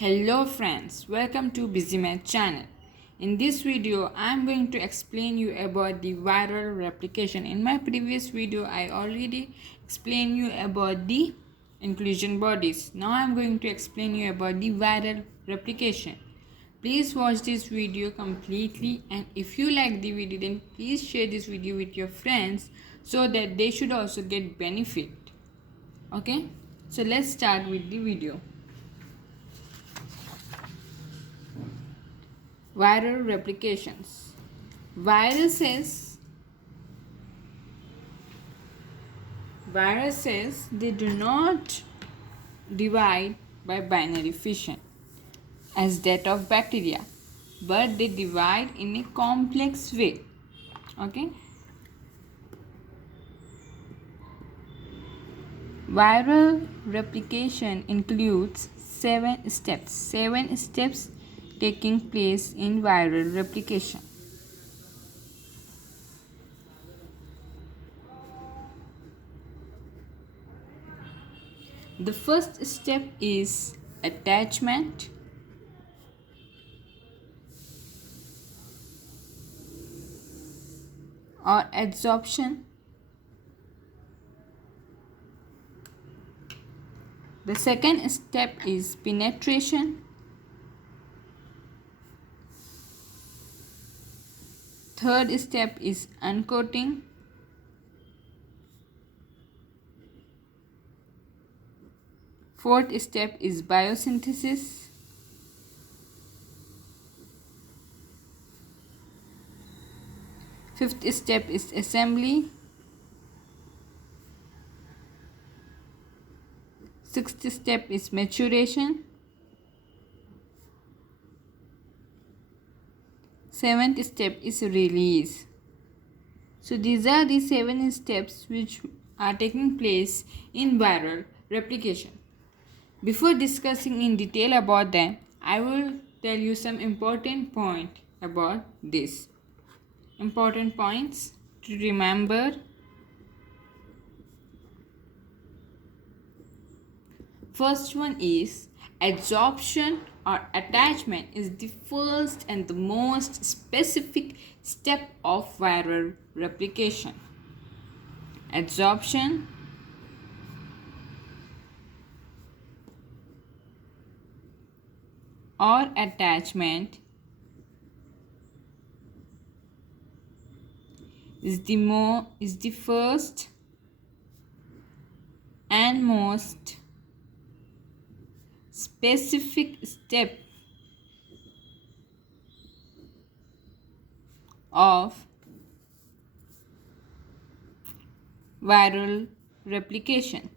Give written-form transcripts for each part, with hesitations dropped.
Hello friends, welcome to BusyMath channel. In this video, I am going to explain you about the viral replication. In my previous video, I already explained you about the inclusion bodies. Now I am going to explain you about the viral replication. Please watch this video completely, and if you like the video, then please share this video with your friends so that they should also get benefit. Okay, so let's start with the video. Viral replications. Viruses, they do not divide by binary fission as that of bacteria, but they divide in a complex way. Okay. Viral replication includes 7 steps taking place in viral replication. The first step is attachment. Or adsorption. The second step is penetration. Third step is uncoating. Fourth step is biosynthesis. Fifth step is assembly. Sixth step is maturation. Seventh step is release. So these are the 7 steps which are taking place in viral replication. Before discussing in detail about them, I will tell you some important point about this. Important points to remember. First one is adsorption or attachment is the first and the most specific step of viral replication. Adsorption or attachment is the first and most specific step of viral replication.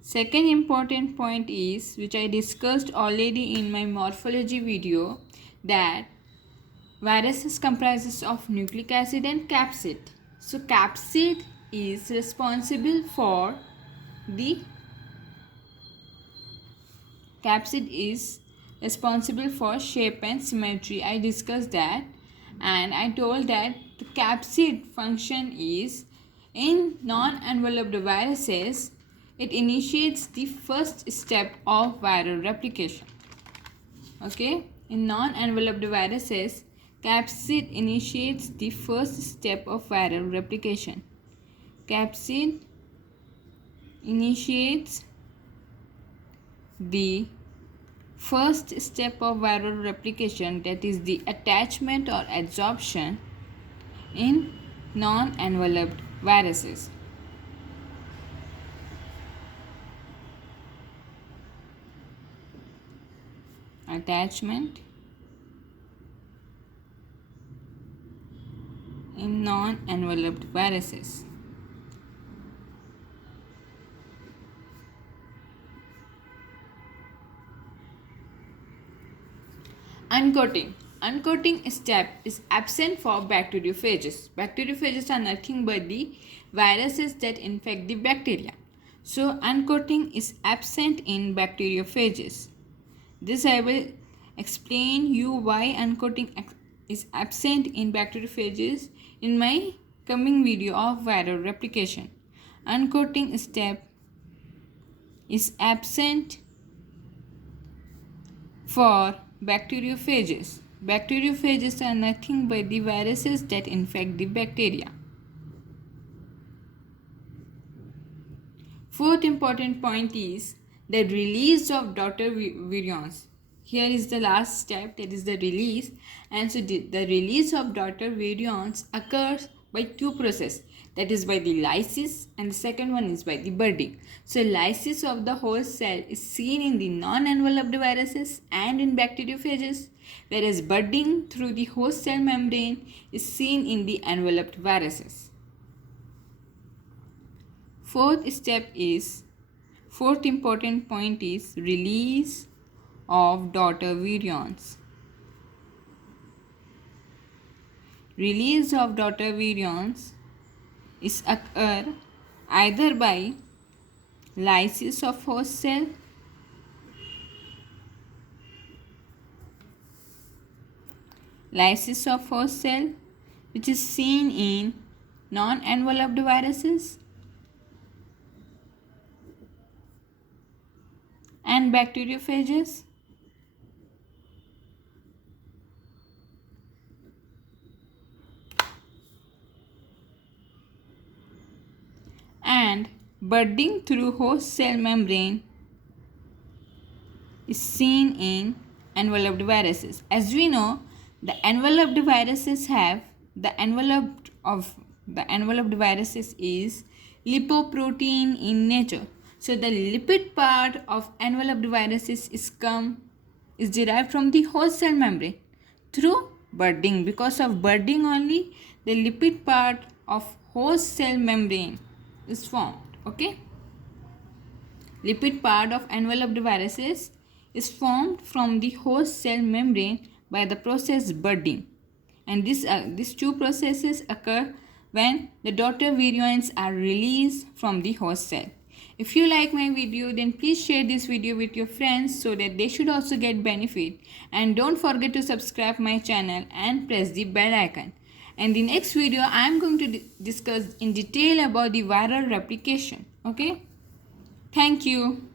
Second important point is, which I discussed already in my morphology video, that viruses comprises of nucleic acid and capsid. So capsid is responsible for shape and symmetry. I discussed that, and I told that the capsid function is in non-enveloped viruses. It initiates the first step of viral replication. Okay, in non-enveloped viruses, capsid initiates the first step of viral replication. Capsid initiates the first step of viral replication, that is the attachment or adsorption in non-enveloped viruses. Attachment in non-enveloped viruses. Uncoating step is absent for bacteriophages. Bacteriophages are nothing but the viruses that infect the bacteria. So uncoating is absent in bacteriophages. This I will explain you why uncoating is absent in bacteriophages in my coming video of viral replication. Uncoating step is absent for bacteriophages. Bacteriophages are nothing but the viruses that infect the bacteria. Fourth important point is the release of daughter virions. Here is the last step, that is the release. And so the release of daughter virions occurs by two processes, that is by the lysis, and the second one is by the budding. So lysis of the host cell is seen in the non-enveloped viruses and in bacteriophages, whereas budding through the host cell membrane is seen in the enveloped viruses. Fourth important point is release of daughter virions. Release of daughter virions is occur either by lysis of host cell, which is seen in non-enveloped viruses and bacteriophages, and budding through host cell membrane is seen in enveloped viruses. As we know, the enveloped viruses have the enveloped viruses is lipoprotein in nature. So the lipid part of enveloped viruses is derived from the host cell membrane through budding. Because of budding only, the lipid part of host cell membrane is formed. Okay, lipid part of enveloped viruses is formed from the host cell membrane by the process budding, and these two processes occur when the daughter virions are released from the host cell. If you like my video, then please share this video with your friends so that they should also get benefit, and don't forget to subscribe my channel and press the bell icon. And the next video I am going to discuss in detail about the viral replication. Okay, thank you.